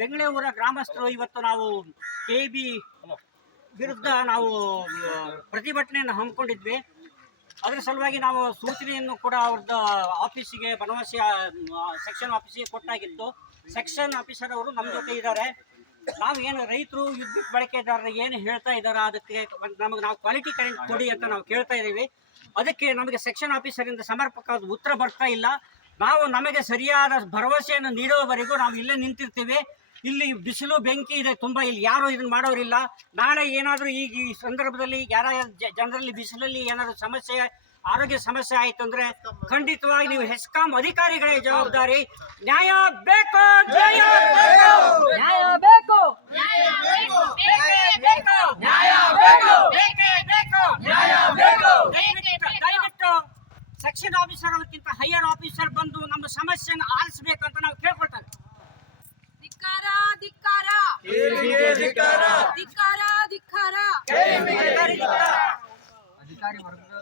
ಬೆಂಗಳೂರ ಗ್ರಾಮಸ್ಥರು ಇವತ್ತು ನಾವು ಕೆ ಬಿ ವಿರುದ್ಧ ನಾವು ಪ್ರತಿಭಟನೆಯನ್ನು ಹಮ್ಮಿಕೊಂಡಿದ್ವಿ. ಅದರ ಸಲುವಾಗಿ ನಾವು ಸೂಚನೆಯನ್ನು ಕೂಡ ಅವ್ರದ್ದು ಆಫೀಸಿಗೆ ಬನವಾಸಿ ಸೆಕ್ಷನ್ ಆಫೀಸಿಗೆ ಕೊಟ್ಟಾಗಿತ್ತು. ಸೆಕ್ಷನ್ ಆಫೀಸರ್ ಅವರು ನಮ್ಮ ಜೊತೆ ಇದ್ದಾರೆ. ನಾವು ಏನು ರೈತರು ವಿದ್ಯುತ್ ಬಳಕೆದಾರರು ಏನು ಹೇಳ್ತಾ ಇದ್ದಾರೆ ಅದಕ್ಕೆ ನಮಗೆ ನಾವು ಕ್ವಾಲಿಟಿ ಕರೆಂಟ್ ಕೊಡಿ ಅಂತ ನಾವು ಕೇಳ್ತಾ ಇದ್ದೀವಿ. ಅದಕ್ಕೆ ನಮಗೆ ಸೆಕ್ಷನ್ ಆಫೀಸರಿಂದ ಸಮರ್ಪಕವಾದ ಉತ್ತರ ಬರ್ತಾ ಇಲ್ಲ. ನಾವು ನಮಗೆ ಸರಿಯಾದ ಭರವಸೆಯನ್ನು ನೀಡುವವರೆಗೂ ನಾವು ಇಲ್ಲೇ ನಿಂತಿರ್ತೀವಿ. ಇಲ್ಲಿ ಬಿಸಿಲು, ಬೆಂಕಿ ಇದೆ ತುಂಬ, ಇಲ್ಲಿ ಯಾರು ಇದನ್ನು ಮಾಡೋರಿಲ್ಲ. ನಾಳೆ ಏನಾದರೂ ಈಗ ಈ ಸಂದರ್ಭದಲ್ಲಿ ಯಾರ ಜನರಲ್ಲಿ ಬಿಸಿಲಲ್ಲಿ ಏನಾದರೂ ಸಮಸ್ಯೆ, ಆರೋಗ್ಯ ಸಮಸ್ಯೆ ಆಯಿತು ಅಂದ್ರೆ ಖಂಡಿತವಾಗಿ ನೀವು ಹೆಸ್ಕಾಂ ಅಧಿಕಾರಿಗಳೇ ಜವಾಬ್ದಾರಿ. ನ್ಯಾಯ ಬೇಕು ನ್ಯಾಯ ಬೇಕು ನ್ಯಾಯ ಬೇಕು ನ್ಯಾಯ ಬೇಕು ಬೇಕೇ ಬೇಕು ನ್ಯಾಯ ಬೇಕು ದಯವಿಟ್ಟು ದಯವಿಟ್ಟು ಅವಕ್ಕಿಂತ ಹೈಯರ್ ಆಫೀಸರ್ ಬಂದು ನಮ್ಮ ಸಮಸ್ಯೆಯನ್ನು ಆಲಿಸಬೇಕು ಅಂತ ನಾವು ಕೇಳ್ಕೊಳ್ತಾರೆ. ಧಿಕ್ಕಾರ ಧಿಕ್ಕಾರ. ಧಿಕ್ಕಾರ. ಧಿಕ್ಕಾರ ಅಧಿಕಾರಿ ಅಧಿಕಾರಿ ವರ್ಗದ